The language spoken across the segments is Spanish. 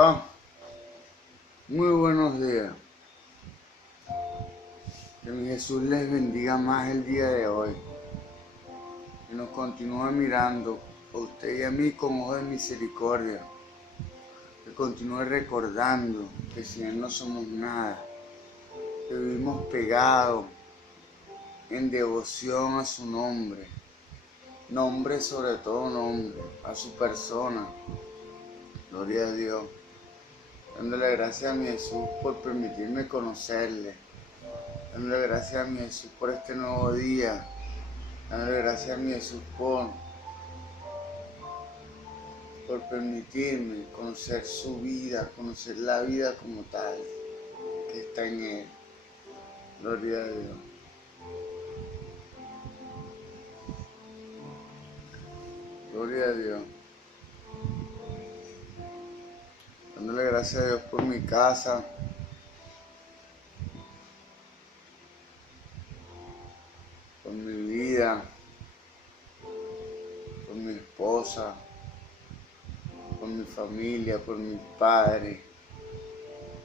Hola, muy buenos días. Que mi Jesús les bendiga más el día de hoy. Que nos continúe mirando a usted y a mí con ojos de misericordia. Que continúe recordando que sin Él no somos nada. Que vivimos pegados en devoción a su nombre. Nombre sobre todo nombre, a su persona. Gloria a Dios. Dándole gracias a mi Jesús por permitirme conocerle. Dándole gracias a mi Jesús por este nuevo día. Dándole gracias a mi Jesús por permitirme conocer su vida, conocer la vida como tal, que está en Él. Gloria a Dios. Gloria a Dios. Dándole gracias a Dios por mi casa. Por mi vida. Por mi esposa. Por mi familia, por mis padres.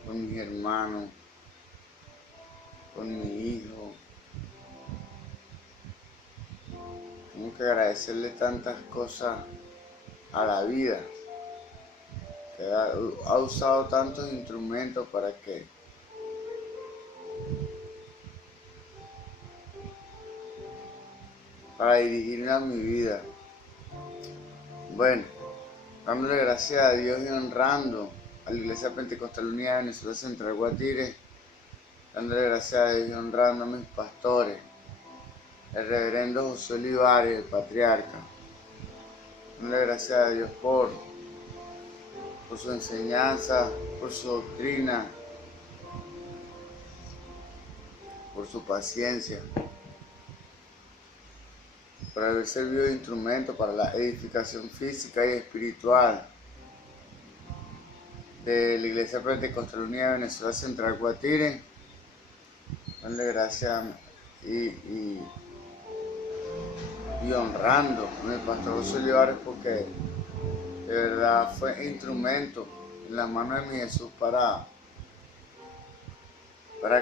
Por mis hermanos. Por mi hijo. Tengo que agradecerle tantas cosas a la vida. Que ha usado tantos instrumentos para dirigirme a mi vida. Bueno, dándole gracias a Dios y honrando a la Iglesia Pentecostal Unida de Venezuela Central Guatire, dándole gracias a Dios y honrando a mis pastores, el reverendo José Olivares, el patriarca, dándole gracias a Dios por su enseñanza, por su doctrina, por su paciencia, por haber servido de instrumento para la edificación física y espiritual de la Iglesia Pentecostal Unida de Venezuela Central Guatire. Darle gracias y honrando a mi pastor José Olivares, porque de verdad fue instrumento en las manos de mi Jesús para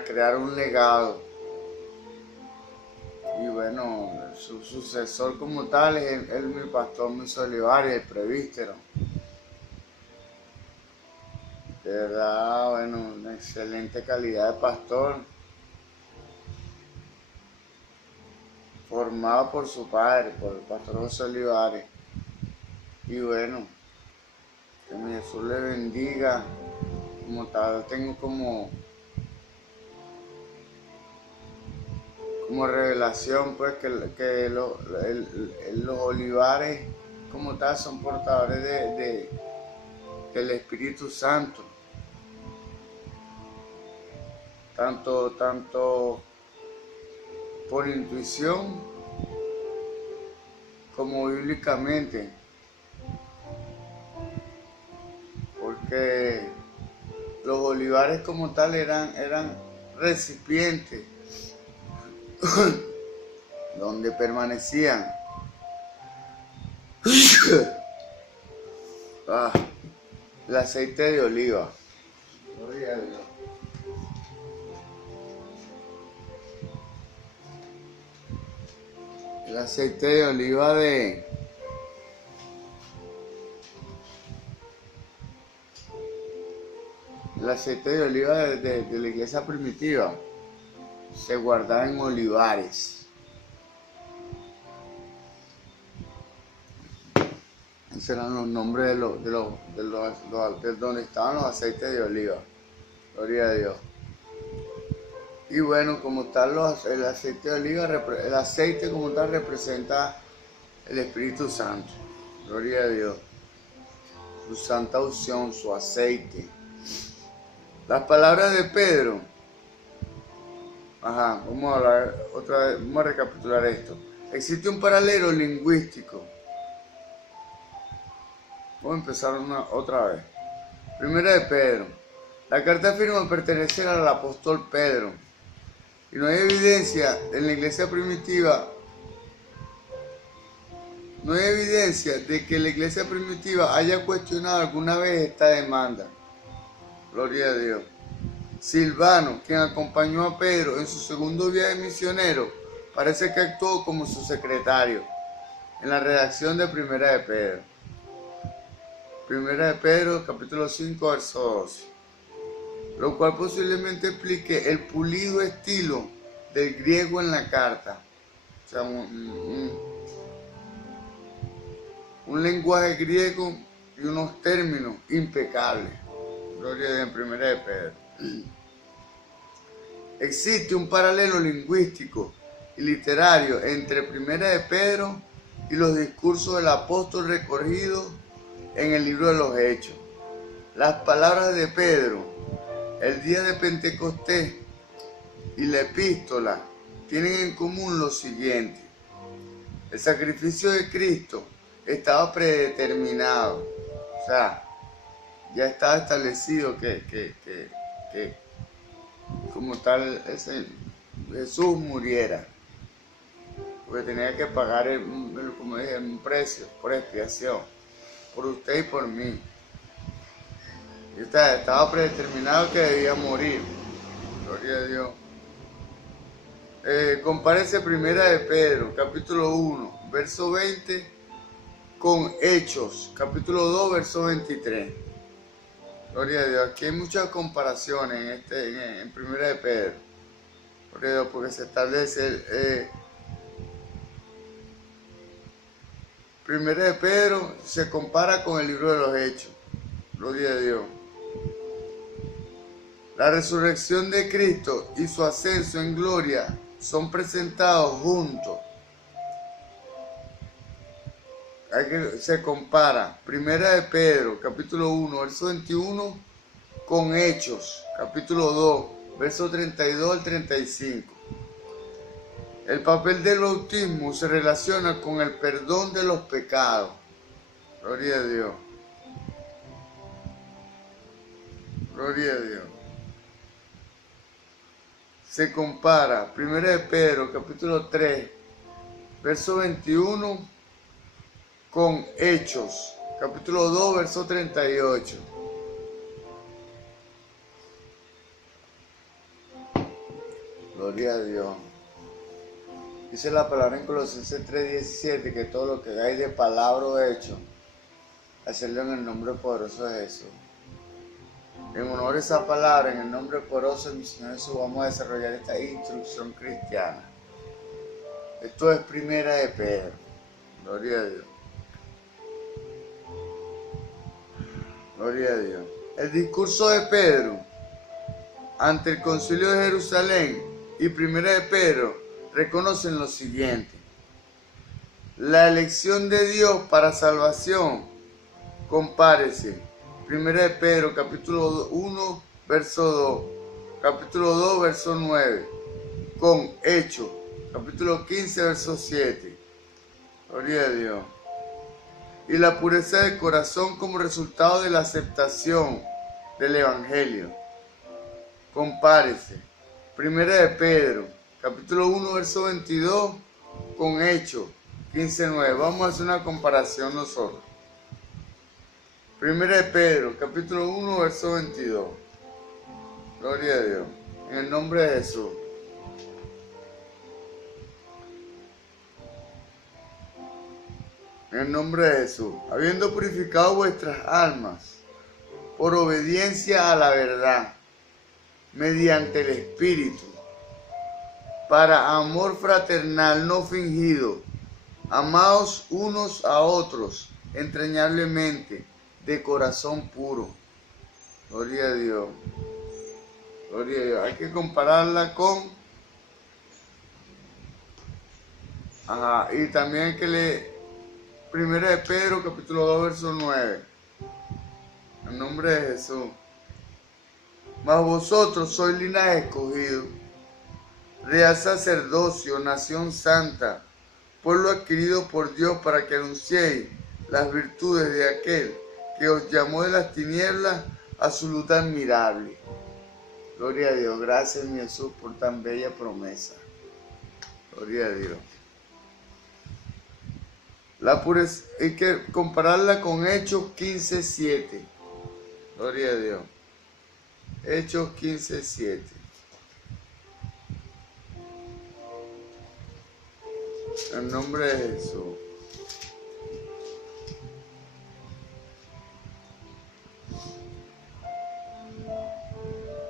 crear un legado. Y bueno, su sucesor como tal es mi pastor José Olivares, el presbítero. De verdad, bueno, una excelente calidad de pastor, formado por su padre, por el pastor José Olivares. Y bueno, que mi Jesús le bendiga. Como tal, tengo como revelación, pues, que los olivares como tal son portadores del Espíritu Santo. Tanto por intuición como bíblicamente, porque los olivares como tal eran recipientes donde permanecían el aceite de oliva. Gloria a Dios. El aceite de oliva de la iglesia primitiva se guardaba en olivares. Esos eran los nombres de donde estaban los aceites de oliva. Gloria a Dios. Y bueno, como tal, el aceite de oliva, el aceite como tal representa el Espíritu Santo. Gloria a Dios. Su santa unción, su aceite. Las palabras de Pedro. Vamos a hablar otra vez, vamos a recapitular esto. Existe un paralelo lingüístico. Vamos a empezar otra vez. Primera de Pedro. La carta afirma pertenecer al apóstol Pedro. Y no hay evidencia en la iglesia primitiva, no hay evidencia de que la iglesia primitiva haya cuestionado alguna vez esta demanda. Gloria a Dios. Silvano, quien acompañó a Pedro en su segundo viaje misionero, parece que actuó como su secretario en la redacción de Primera de Pedro. Primera de Pedro, capítulo 5, verso 12. Lo cual posiblemente explique el pulido estilo del griego en la carta. O sea, un lenguaje griego y unos términos impecables. Gloria a Dios, en Primera de Pedro. Existe un paralelo lingüístico y literario entre Primera de Pedro y los discursos del apóstol recogidos en el libro de los Hechos. Las palabras de Pedro, el día de Pentecostés y la epístola tienen en común lo siguiente. El sacrificio de Cristo estaba predeterminado, o sea, ya estaba establecido que como tal Jesús muriera, porque tenía que pagar como dije, un precio por expiación, por usted y por mí. Y estaba predeterminado que debía morir. Gloria a Dios. Compárese Primera de Pedro, capítulo 1, verso 20, con Hechos, capítulo 2, verso 23. Gloria a Dios. Aquí hay muchas comparaciones en Primera de Pedro. Gloria a Dios, porque se establece Primera de Pedro se compara con el libro de los Hechos. Gloria a Dios. La resurrección de Cristo y su ascenso en gloria son presentados juntos. Se compara Primera de Pedro, capítulo 1, verso 21, con Hechos, capítulo 2, verso 32 al 35. El papel del bautismo se relaciona con el perdón de los pecados. Gloria a Dios. Gloria a Dios. Se compara Primera de Pedro, capítulo 3, verso 21, con Hechos, capítulo 2, verso 38. Gloria a Dios. Dice la palabra en Colosenses 3:17 que todo lo que hagáis de palabra o hecho, hacerlo en el nombre poderoso de Jesús. En honor a esa palabra, en el nombre poderoso de mi Señor Jesús, vamos a desarrollar esta instrucción cristiana. Esto es Primera de Pedro. Gloria a Dios. Gloria a Dios. El discurso de Pedro ante el Concilio de Jerusalén y Primera de Pedro reconocen lo siguiente. La elección de Dios para salvación. Compárese. Primera de Pedro, capítulo 1, verso 2. Capítulo 2, verso 9. Con Hechos, capítulo 15, verso 7. Gloria a Dios. Y la pureza del corazón como resultado de la aceptación del Evangelio. Compárese. Primera de Pedro, capítulo 1, verso 22, con Hechos 15, 9. Vamos a hacer una comparación nosotros. Primera de Pedro, capítulo 1, verso 22. Gloria a Dios. En el nombre de Jesús. En el nombre de Jesús. Habiendo purificado vuestras almas por obediencia a la verdad, mediante el Espíritu, para amor fraternal no fingido, amaos unos a otros entrañablemente, de corazón puro. Gloria a Dios. Gloria a Dios. Hay que compararla con... y también hay que leer Primera de Pedro, capítulo 2, verso 9. En nombre de Jesús. Mas vosotros sois linaje escogido, real sacerdocio, nación santa, pueblo adquirido por Dios para que anunciéis las virtudes de aquel que os llamó de las tinieblas a su luz admirable. Gloria a Dios. Gracias, mi Jesús, por tan bella promesa. Gloria a Dios. La pureza, hay que compararla con Hechos 15:7. Gloria a Dios. Hechos 15:7. En nombre de Jesús.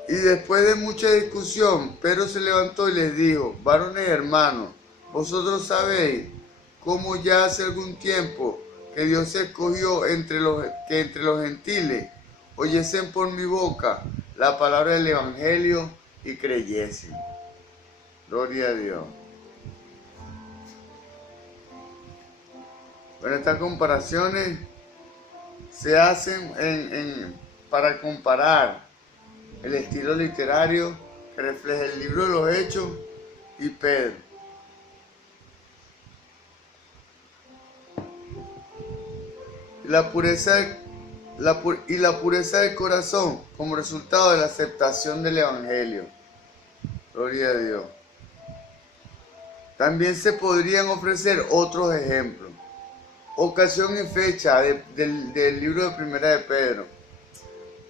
Y después de mucha discusión, Pedro se levantó y les dijo: varones hermanos, vosotros sabéis cómo ya hace algún tiempo que Dios escogió entre los gentiles oyesen por mi boca la palabra del Evangelio y creyesen. Gloria a Dios. Bueno, estas comparaciones se hacen para comparar el estilo literario que refleja el libro de los Hechos y Pedro. La pureza del corazón como resultado de la aceptación del Evangelio. Gloria a Dios. También se podrían ofrecer otros ejemplos. Ocasión y fecha del libro de Primera de Pedro.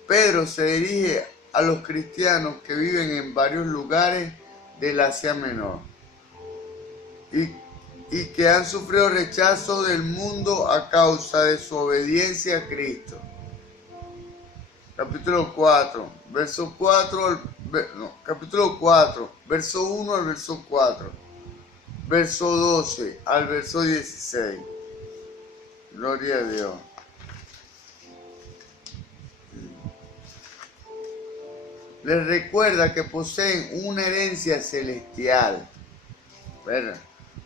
Pedro se dirige a los cristianos que viven en varios lugares del Asia Menor y que han sufrido rechazo del mundo a causa de su obediencia a Cristo. Capítulo 4, verso 1 al verso 4, verso 12 al verso 16. Gloria a Dios. Les recuerda que poseen una herencia celestial, ¿verdad?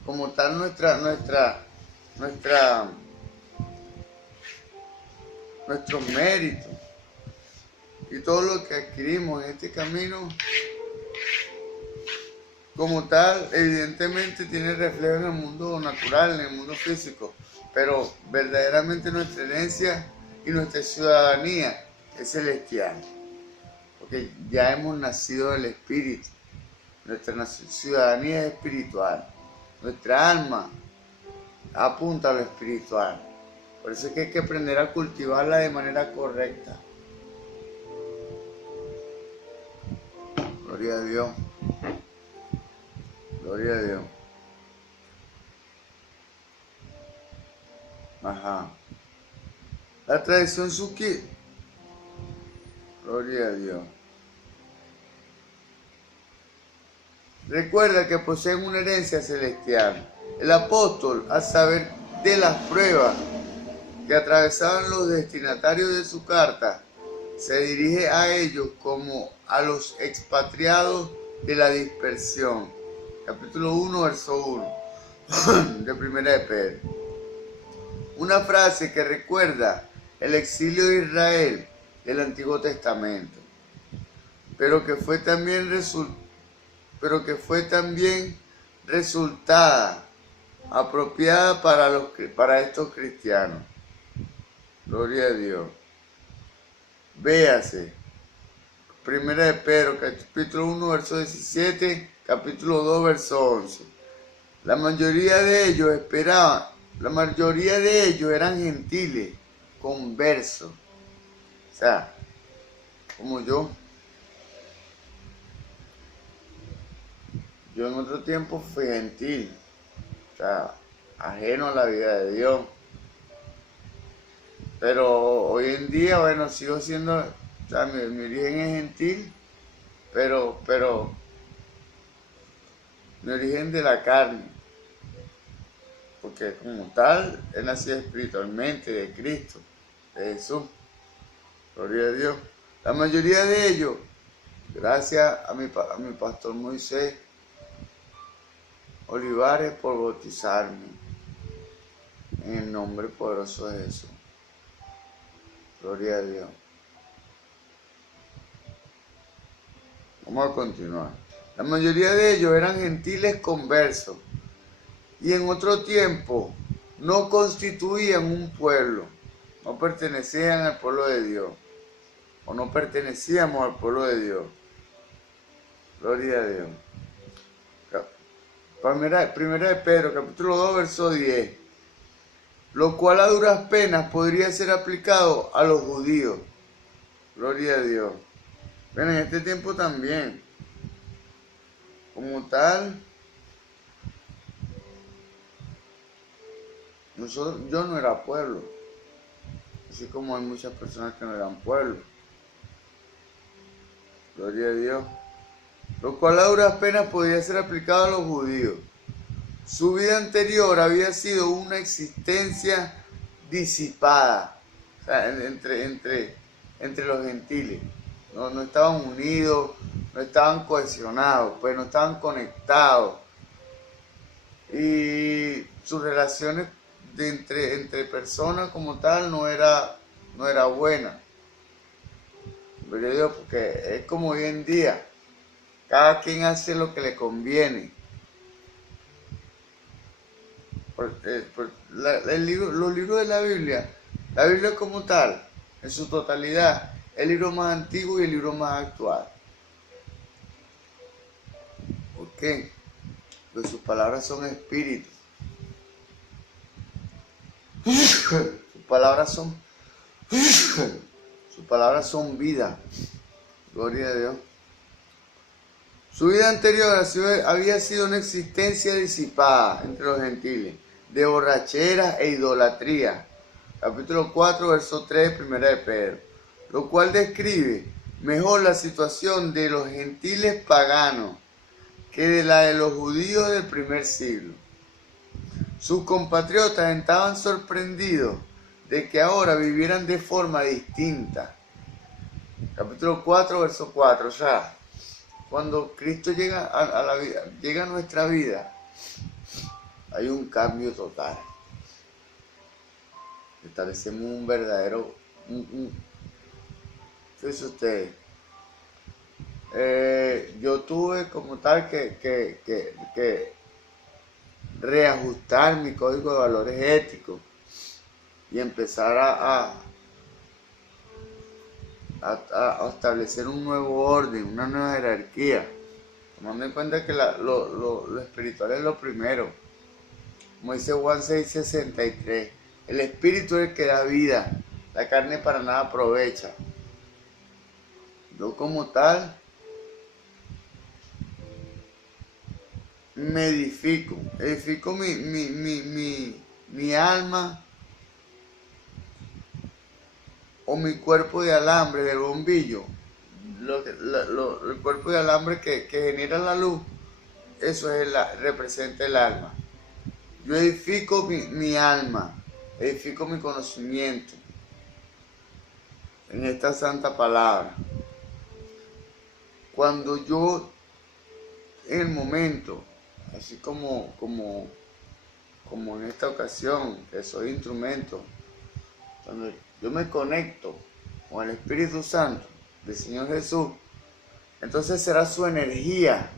Como tal nuestro mérito y todo lo que adquirimos en este camino, como tal, evidentemente tiene reflejo en el mundo natural, en el mundo físico, pero verdaderamente nuestra herencia y nuestra ciudadanía es celestial. Porque ya hemos nacido del Espíritu, nuestra ciudadanía es espiritual, nuestra alma apunta a lo espiritual, por eso es que hay que aprender a cultivarla de manera correcta. Gloria a Dios, gloria a Dios. Ajá. La tradición Suki, gloria a Dios. Recuerda que poseen una herencia celestial. El apóstol, al saber de las pruebas que atravesaban los destinatarios de su carta, se dirige a ellos como a los expatriados de la dispersión. Capítulo 1, verso 1 de Primera de Pedro. Una frase que recuerda el exilio de Israel del Antiguo Testamento, pero que fue también resultada apropiada para estos cristianos. Gloria a Dios. Véase, Primera de Pedro, capítulo 1, verso 17, capítulo 2, verso 11. La mayoría de ellos eran gentiles, conversos. O sea, como yo. Yo en otro tiempo fui gentil, o sea, ajeno a la vida de Dios. Pero hoy en día, bueno, sigo siendo, o sea, mi origen es gentil, pero mi origen de la carne. Porque como tal, he nacido espiritualmente de Cristo, de Jesús. Gloria a Dios. La mayoría de ellos, gracias a mi pastor Moisés Olivares por bautizarme en el nombre poderoso de Jesús. Gloria a Dios. Vamos a continuar. La mayoría de ellos eran gentiles conversos y en otro tiempo no constituían un pueblo, no pertenecían al pueblo de Dios o no pertenecíamos al pueblo de Dios. Gloria a Dios. Primera de Pedro, capítulo 2, verso 10. Lo cual a duras penas podría ser aplicado a los judíos. Gloria a Dios. Bueno, en este tiempo también, como tal, yo no era pueblo, así como hay muchas personas que no eran pueblo. Gloria a Dios. Lo cual a duras penas podía ser aplicado a los judíos. Su vida anterior había sido una existencia disipada, o sea, entre los gentiles. No estaban unidos, no estaban cohesionados, pues no estaban conectados. Y sus relaciones entre personas como tal no era buena. Pero yo digo, porque es como hoy en día, cada quien hace lo que le conviene. Los libros de la Biblia como tal, en su totalidad, el libro más antiguo y el libro más actual. ¿Por qué? Porque sus palabras son espíritu. Sus palabras son vida. Gloria a Dios. Su vida anterior había sido una existencia disipada entre los gentiles, de borrachera e idolatría. Capítulo 4, verso 3, primera de Pedro. Lo cual describe mejor la situación de los gentiles paganos que de la de los judíos del primer siglo. Sus compatriotas estaban sorprendidos de que ahora vivieran de forma distinta. Capítulo 4, verso 4. O sea, cuando Cristo llega a la vida, llega a nuestra vida, hay un cambio total. Establecemos un verdadero... Fíjense ustedes, yo tuve como tal que reajustar mi código de valores éticos y empezar a establecer un nuevo orden, una nueva jerarquía, tomando en cuenta que lo espiritual es lo primero. Como dice Juan 6:63, el espíritu es el que da vida, la carne para nada aprovecha. Yo como tal me edifico mi alma o mi cuerpo de alambre del bombillo, el cuerpo de alambre que genera la luz, eso representa el alma. Yo edifico mi alma, edifico mi conocimiento en esta santa palabra. Cuando yo, en el momento, así como en esta ocasión, que soy instrumento, cuando yo me conecto con el Espíritu Santo del Señor Jesús, entonces será su energía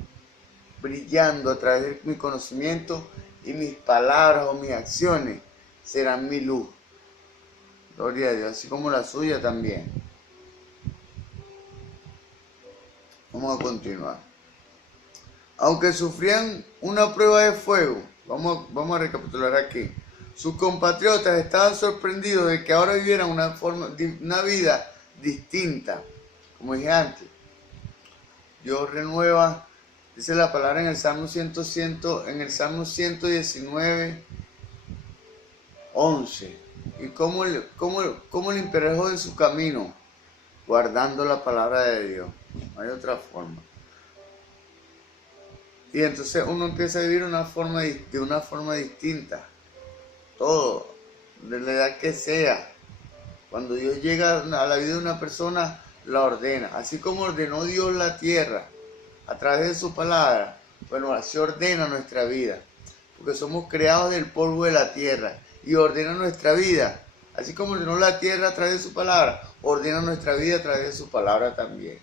brillando a través de mi conocimiento, y mis palabras o mis acciones serán mi luz. Gloria a Dios, así como la suya también. Vamos a continuar. Aunque sufrían una prueba de fuego, vamos a recapitular aquí. Sus compatriotas estaban sorprendidos de que ahora vivieran una vida distinta. Como dije antes, Dios renueva, dice la palabra en el Salmo 119, 11. ¿Y cómo limpiará en su camino? Guardando la palabra de Dios. No hay otra forma. Y entonces uno empieza a vivir de una forma distinta. Todo, de la edad que sea. Cuando Dios llega a la vida de una persona, la ordena. Así como ordenó Dios la tierra a través de su palabra, bueno, así ordena nuestra vida. Porque somos creados del polvo de la tierra y ordena nuestra vida. Así como ordenó la tierra a través de su palabra, ordena nuestra vida a través de su palabra también.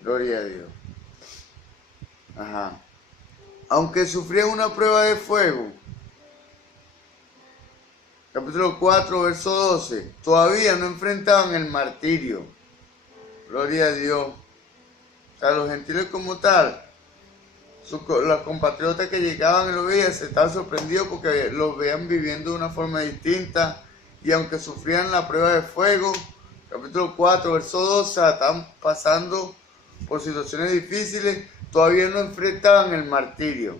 Gloria a Dios. Ajá. Aunque sufrían una prueba de fuego, capítulo 4, verso 12, todavía no enfrentaban el martirio. Gloria a Dios. O sea, los gentiles como tal, los compatriotas que llegaban y lo veían, se estaban sorprendidos porque los veían viviendo de una forma distinta. Y aunque sufrían la prueba de fuego, capítulo 4, verso 2, estaban pasando por situaciones difíciles, todavía no enfrentaban el martirio.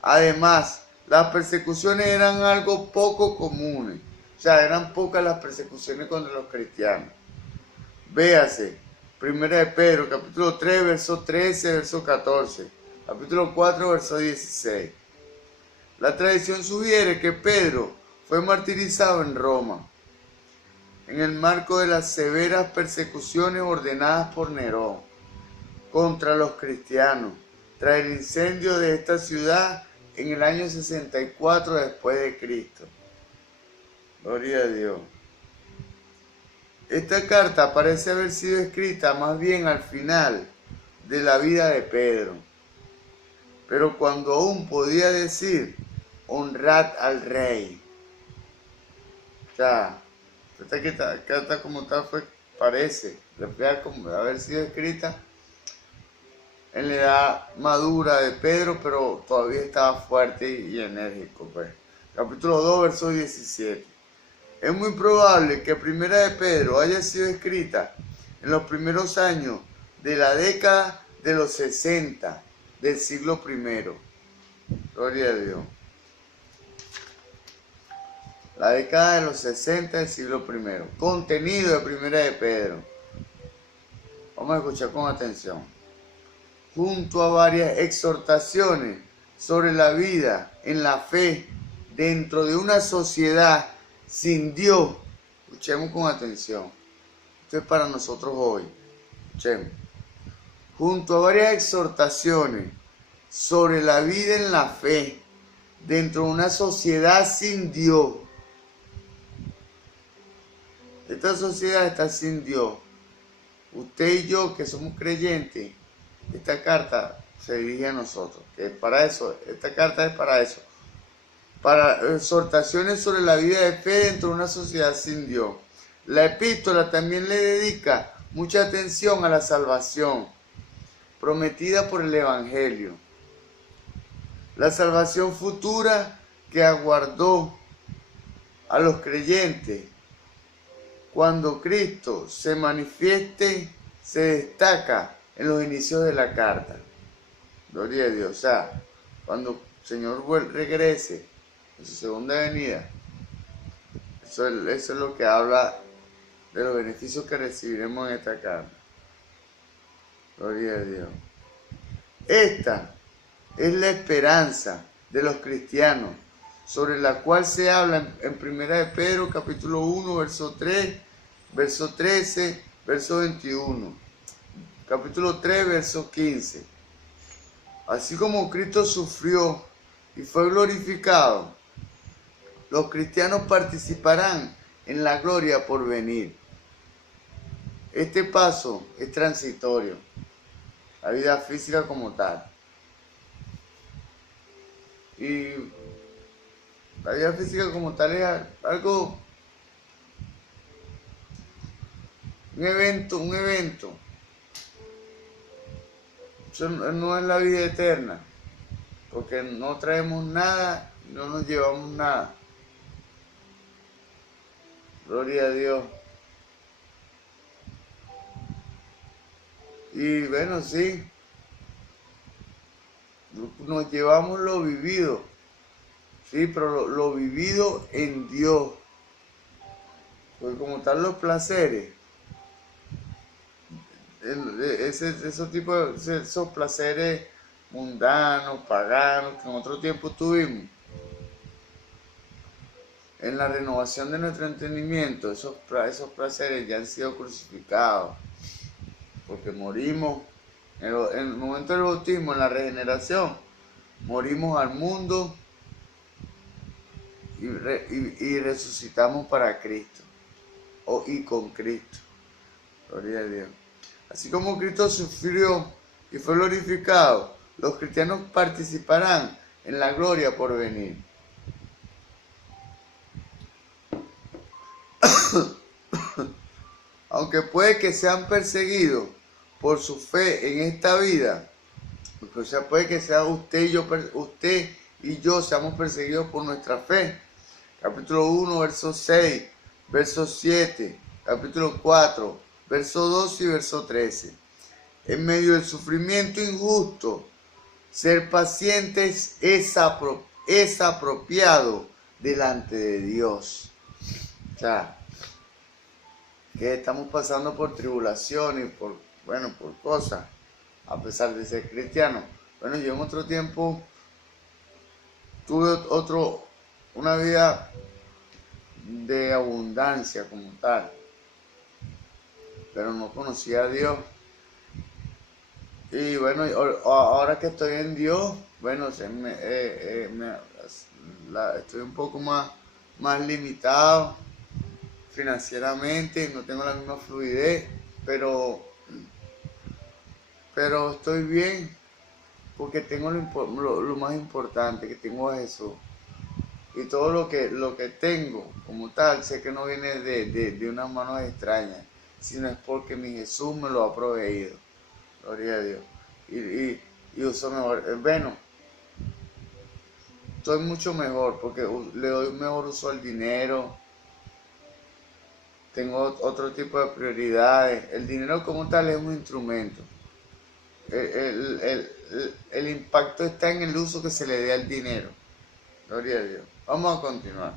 Además, las persecuciones eran algo poco comunes, o sea, eran pocas las persecuciones contra los cristianos. Véase, Primera de Pedro, capítulo 3, verso 13, verso 14, capítulo 4, verso 16. La tradición sugiere que Pedro fue martirizado en Roma, en el marco de las severas persecuciones ordenadas por Nerón contra los cristianos, tras el incendio de esta ciudad en el año 64 después de Cristo. Gloria a Dios. Esta carta parece haber sido escrita más bien al final de la vida de Pedro, pero cuando aún podía decir, honrad al rey. O sea, esta carta como tal parece como haber sido escrita en la edad madura de Pedro, pero todavía estaba fuerte y enérgico. Pues. Capítulo 2, verso 17. Es muy probable que Primera de Pedro haya sido escrita en los primeros años de la década de los 60 del siglo I. Gloria a Dios. La década de los 60 del siglo I. Contenido de Primera de Pedro. Vamos a escuchar con atención. Junto a varias exhortaciones sobre la vida en la fe dentro de una sociedad sin Dios. Escuchemos con atención. Esto es para nosotros hoy. Escuchemos. Junto a varias exhortaciones sobre la vida en la fe dentro de una sociedad sin Dios. Esta sociedad está sin Dios. Usted y yo que somos creyentes, esta carta se dirige a nosotros. Que para eso, esta carta es para eso. Para exhortaciones sobre la vida de fe dentro de una sociedad sin Dios. La epístola también le dedica mucha atención a la salvación prometida por el Evangelio. La salvación futura que aguardó a los creyentes cuando Cristo se manifieste, se destaca en los inicios de la carta. Gloria a Dios. O sea, cuando el Señor regrese en su segunda venida, eso es lo que habla de los beneficios que recibiremos en esta carta. Gloria a Dios. Esta es la esperanza de los cristianos, sobre la cual se habla en Primera de Pedro, capítulo 1, verso 3, verso 13, verso 21, capítulo 3, verso 15. Así como Cristo sufrió y fue glorificado, los cristianos participarán en la gloria por venir. Este paso es transitorio, la vida física como tal. Y la vida física como tal es algo, un evento. Eso no es la vida eterna, porque no traemos nada y no nos llevamos nada. Gloria a Dios. Y bueno, sí, nos llevamos lo vivido, sí, pero lo vivido en Dios. Porque como tal los placeres, esos placeres mundanos, paganos, que en otro tiempo tuvimos, en la renovación de nuestro entendimiento, esos placeres ya han sido crucificados, porque morimos, en el momento del bautismo, en la regeneración, morimos al mundo y resucitamos para Cristo, y con Cristo. Gloria a Dios. Así como Cristo sufrió y fue glorificado, los cristianos participarán en la gloria por venir. Aunque puede que sean perseguidos por su fe en esta vida, o sea, puede que sea usted y yo seamos perseguidos por nuestra fe. Capítulo 1, verso 6, verso 7, capítulo 4, verso 12 y verso 13. En medio del sufrimiento injusto, ser pacientes es apropiado delante de Dios. O sea, que estamos pasando por tribulaciones, por cosas, a pesar de ser cristiano. Bueno, yo en otro tiempo tuve una vida de abundancia como tal, pero no conocía a Dios. Y bueno, ahora que estoy en Dios, bueno, estoy un poco más limitado financieramente, no tengo la misma fluidez, pero estoy bien, porque tengo lo más importante, que tengo a Jesús. Y todo lo que tengo como tal, sé que no viene de unas manos extrañas, sino es porque mi Jesús me lo ha proveído. Gloria a Dios. Y uso mejor. Bueno, estoy mucho mejor porque le doy mejor uso al dinero. Tengo otro tipo de prioridades. El dinero como tal es un instrumento. El impacto está en el uso que se le dé al dinero. Gloria a Dios. Vamos a continuar.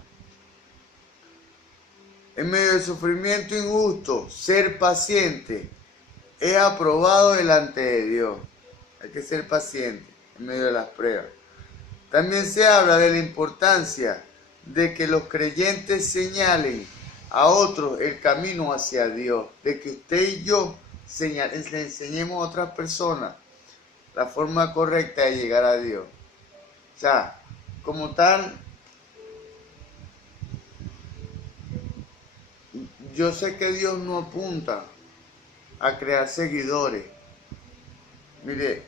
En medio del sufrimiento injusto, ser paciente es aprobado delante de Dios. Hay que ser paciente en medio de las pruebas. También se habla de la importancia de que los creyentes señalen a otros el camino hacia Dios, de que usted y yo le enseñemos a otras personas la forma correcta de llegar a Dios. O sea, como tal, yo sé que Dios no apunta a crear seguidores. Mire,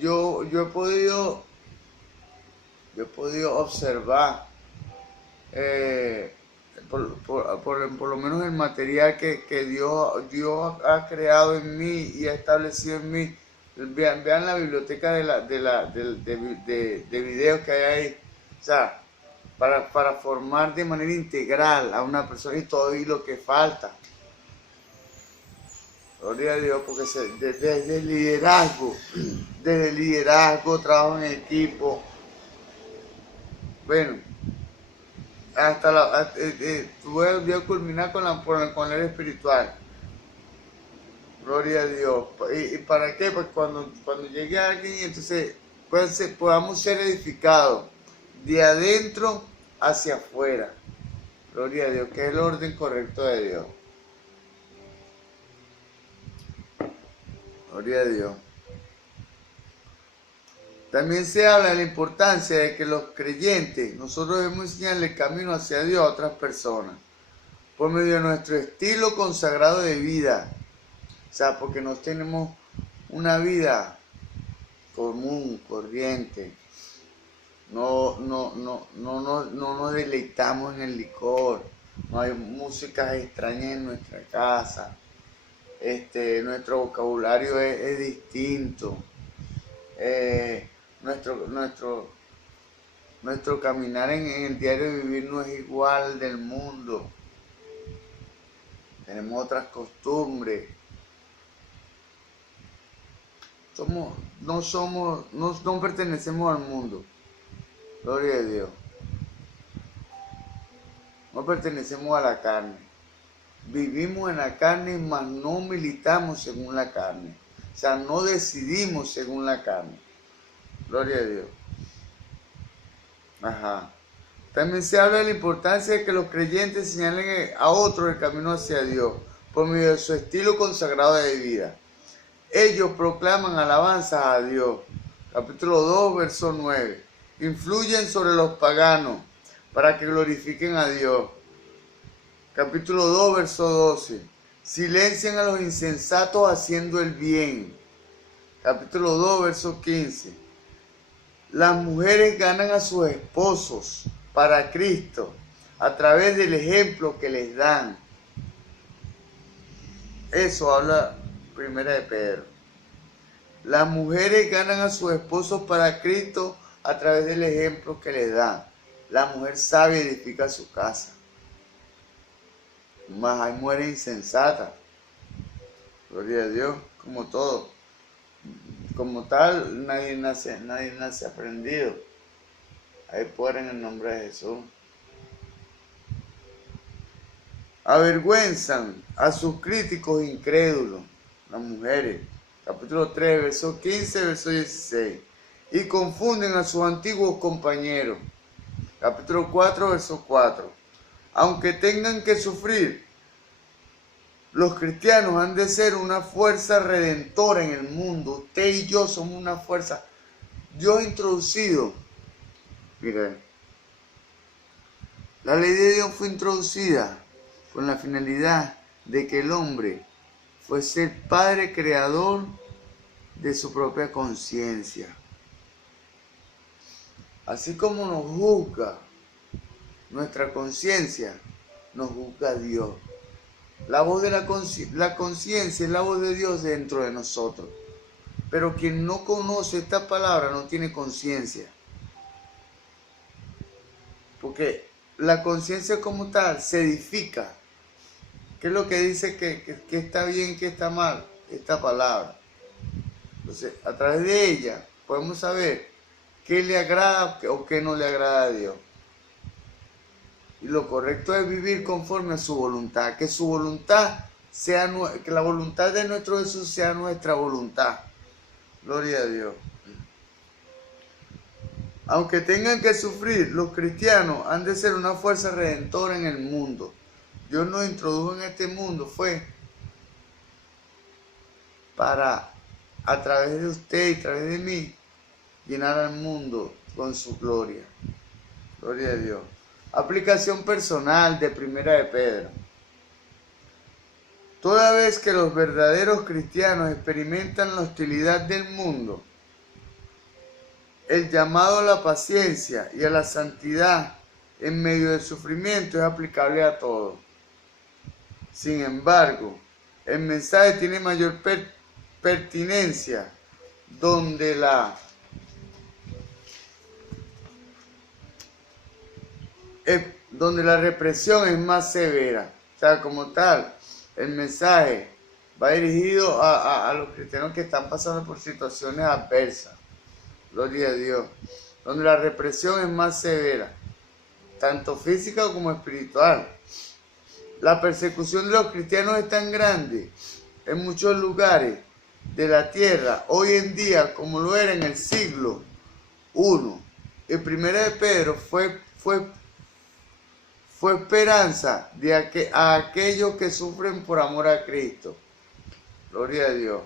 yo he podido observar por lo menos el material que Dios ha creado en mí y ha establecido en mí. Vean la biblioteca de videos que hay ahí. O sea, para formar de manera integral a una persona y todo y lo que falta. Gloria a Dios, porque desde el liderazgo, trabajo en equipo. Bueno, voy a culminar con el espiritual. Gloria a Dios. ¿Y para qué? Pues cuando llegue alguien, entonces podamos ser edificados de adentro hacia afuera. Gloria a Dios, que es el orden correcto de Dios. Gloria a Dios. También se habla de la importancia de que los creyentes, nosotros debemos enseñarle el camino hacia Dios a otras personas, por medio de nuestro estilo consagrado de vida. O sea, porque no tenemos una vida común, corriente. No nos deleitamos en el licor. No hay músicas extrañas en nuestra casa. Nuestro vocabulario es distinto. Nuestro caminar en el diario vivir no es igual del mundo. Tenemos otras costumbres. No pertenecemos al mundo. Gloria a Dios. No pertenecemos a la carne. Vivimos en la carne, mas no militamos según la carne. O sea, no decidimos según la carne. Gloria a Dios. Ajá. También se habla de la importancia de que los creyentes señalen a otros el camino hacia Dios por medio de su estilo consagrado de vida. Ellos proclaman alabanzas a Dios. Capítulo 2, verso 9. Influyen sobre los paganos para que glorifiquen a Dios. Capítulo 2, verso 12. Silencian a los insensatos haciendo el bien. Capítulo 2, verso 15. Las mujeres ganan a sus esposos para Cristo a través del ejemplo que les dan. Eso habla Primera de Pedro. Las mujeres ganan a sus esposos para Cristo a través del ejemplo que les dan. La mujer sabia edifica su casa. Mas hay mujeres insensatas. Gloria a Dios, como todo. Como tal, nadie nace aprendido. Hay poder en el nombre de Jesús. Avergüenzan a sus críticos incrédulos, las mujeres. Capítulo 3, verso 15, verso 16. Y confunden a sus antiguos compañeros. Capítulo 4, verso 4. Aunque tengan que sufrir, los cristianos han de ser una fuerza redentora en el mundo. Usted y yo somos una fuerza. Dios ha introducido. Mire, la ley de Dios fue introducida con la finalidad de que el hombre fuese el padre creador de su propia conciencia. Así como nos juzga nuestra conciencia, nos juzga Dios. La voz de la conciencia es la voz de Dios dentro de nosotros. Pero quien no conoce esta palabra no tiene conciencia. Porque la conciencia como tal se edifica. ¿Qué es lo que dice que está bien, que está mal? Esta palabra. Entonces, a través de ella podemos saber qué le agrada o qué no le agrada a Dios. Y lo correcto es vivir conforme a su voluntad. Que su voluntad sea, que la voluntad de nuestro Jesús sea nuestra voluntad. Gloria a Dios. Aunque tengan que sufrir, los cristianos han de ser una fuerza redentora en el mundo. Dios nos introdujo en este mundo, fue para, a través de usted y a través de mí, llenar al mundo con su gloria. Gloria a Dios. Aplicación personal de Primera de Pedro. Toda vez que los verdaderos cristianos experimentan la hostilidad del mundo, el llamado a la paciencia y a la santidad en medio del sufrimiento es aplicable a todos. Sin embargo, el mensaje tiene mayor pertinencia donde la represión es más severa. O sea, como tal, el mensaje va dirigido a los cristianos que están pasando por situaciones adversas. Gloria a Dios. Donde la represión es más severa, tanto física como espiritual. La persecución de los cristianos es tan grande en muchos lugares de la tierra hoy en día como lo era en el siglo I. El Primera de Pedro fue esperanza a aquellos que sufren por amor a Cristo. Gloria a Dios.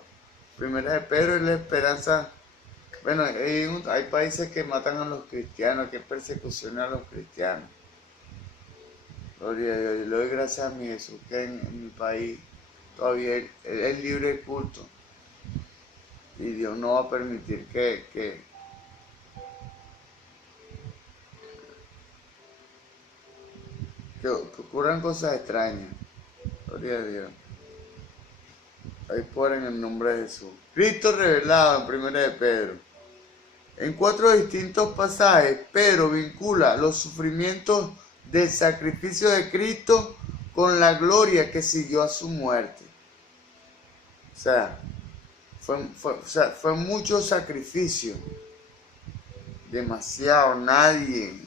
Primera de Pedro es la esperanza. Bueno, hay países que matan a los cristianos, que persecucionan a los cristianos. Gloria a Dios. Le doy gracias a mi Jesús que en mi país todavía es libre de culto. Y Dios no va a permitir que ocurran cosas extrañas. Gloria a Dios. Hay poder en el nombre de Jesús. Cristo revelado en Primera de Pedro. En 4 distintos pasajes, Pedro vincula los sufrimientos del sacrificio de Cristo con la gloria que siguió a su muerte. O sea, fue mucho sacrificio. Demasiado. Nadie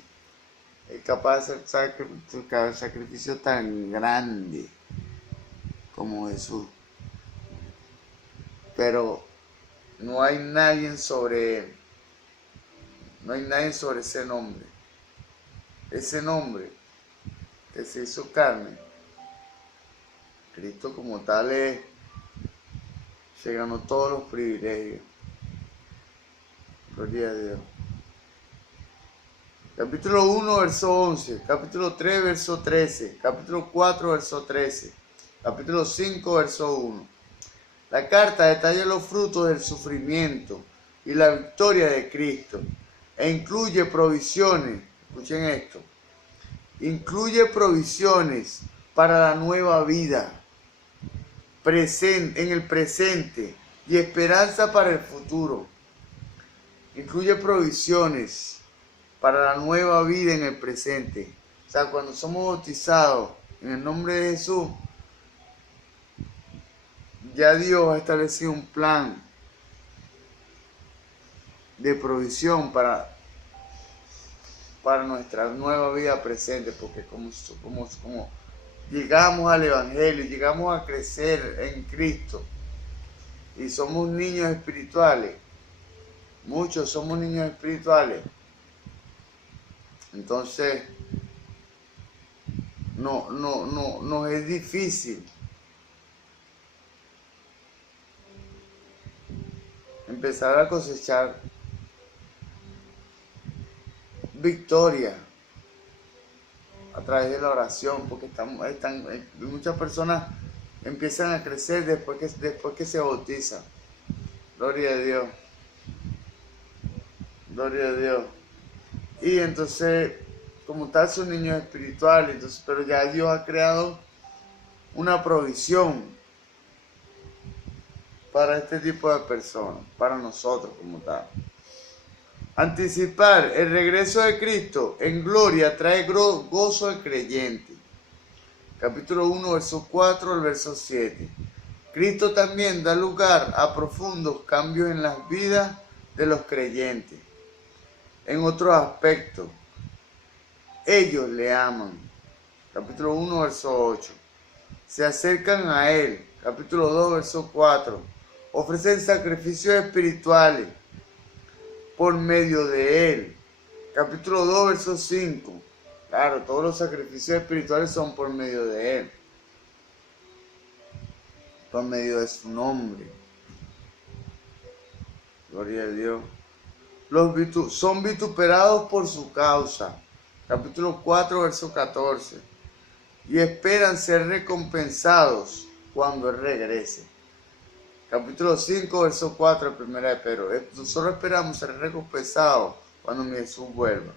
es capaz de hacer un sacrificio tan grande como Jesús. Pero no hay nadie sobre él. No hay nadie sobre ese nombre. Ese nombre que se hizo carne. Cristo como tal se ganó todos los privilegios. Gloria a Dios. Capítulo 1, verso 11. Capítulo 3, verso 13. Capítulo 4, verso 13. Capítulo 5, verso 1. La carta detalla los frutos del sufrimiento y la victoria de Cristo. E incluye provisiones, escuchen esto, incluye provisiones para la nueva vida, en el presente y esperanza para el futuro. Incluye provisiones para la nueva vida en el presente. O sea, cuando somos bautizados En el nombre de Jesús, ya Dios ha establecido un plan de provisión para nuestra nueva vida presente, porque como llegamos al Evangelio, llegamos a crecer en Cristo y somos niños espirituales, muchos somos niños espirituales, entonces nos es difícil empezar a cosechar victoria a través de la oración, porque muchas personas empiezan a crecer después que se bautizan. Gloria a Dios. Gloria a Dios. Y entonces, como tal, son niños espirituales, entonces, pero ya Dios ha creado una provisión para este tipo de personas, para nosotros como tal. Anticipar el regreso de Cristo en gloria trae gozo al creyente. Capítulo 1, verso 4 al verso 7. Cristo también da lugar a profundos cambios en las vidas de los creyentes. En otros aspectos, ellos le aman. Capítulo 1, verso 8. Se acercan a Él. Capítulo 2, verso 4. Ofrecen sacrificios espirituales por medio de Él. Capítulo 2, verso 5. Claro, todos los sacrificios espirituales son por medio de Él. Por medio de su nombre. Gloria a Dios. Son vituperados por su causa. Capítulo 4, verso 14. Y esperan ser recompensados cuando Él regrese. Capítulo 5, verso 4, primera de Pedro. Nosotros esperamos ser recompensados cuando mi Jesús vuelva.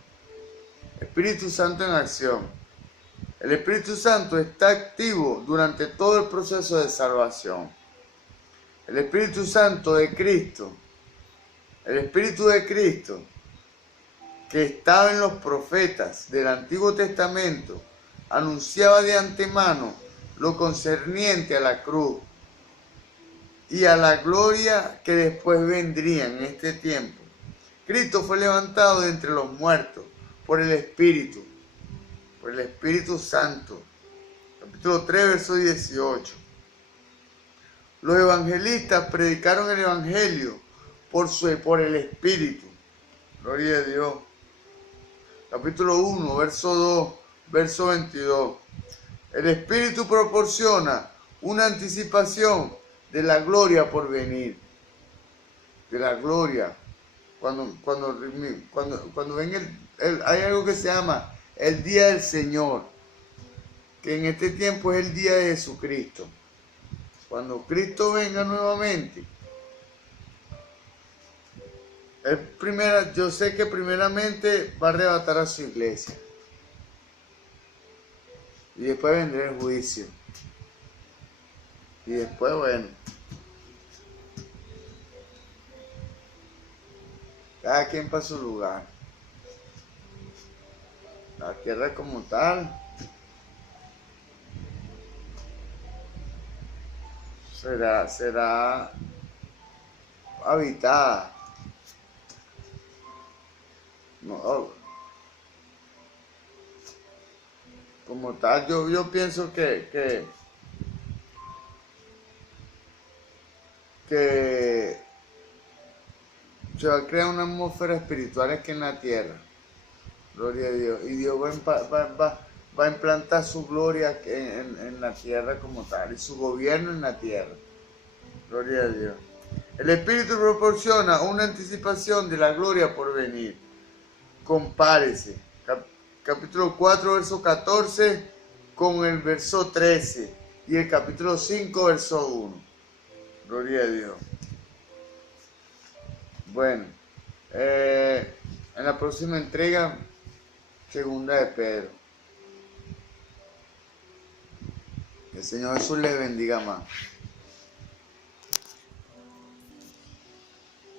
Espíritu Santo en acción. El Espíritu Santo está activo durante todo el proceso de salvación. El Espíritu Santo de Cristo, el Espíritu de Cristo, que estaba en los profetas del Antiguo Testamento, anunciaba de antemano lo concerniente a la cruz y a la gloria que después vendría en este tiempo. Cristo fue levantado de entre los muertos por el Espíritu Santo. Capítulo 3, verso 18. Los evangelistas predicaron el Evangelio por el Espíritu. Gloria a Dios. Capítulo 1, verso 2, verso 22. El Espíritu proporciona una anticipación de la gloria por venir. De la gloria. Cuando ven hay algo que se llama el día del Señor, que en este tiempo es el día de Jesucristo. Cuando Cristo venga nuevamente, yo sé que primeramente va a arrebatar a su iglesia. Y después vendrá el juicio. Y después, bueno, cada quien para su lugar. La tierra como tal será habitada. No, como tal, yo pienso que se va a crear una atmósfera espiritual aquí en la tierra. Gloria a Dios. Y Dios va a implantar su gloria en la tierra como tal, y su gobierno en la tierra. Gloria a Dios. El Espíritu proporciona una anticipación de la gloria por venir. Compárese. Capítulo 4, verso 14 con el verso 13 y el capítulo 5, verso 1. Gloria a Dios. Bueno, en la próxima entrega, segunda de Pedro. Que el Señor Jesús les bendiga más.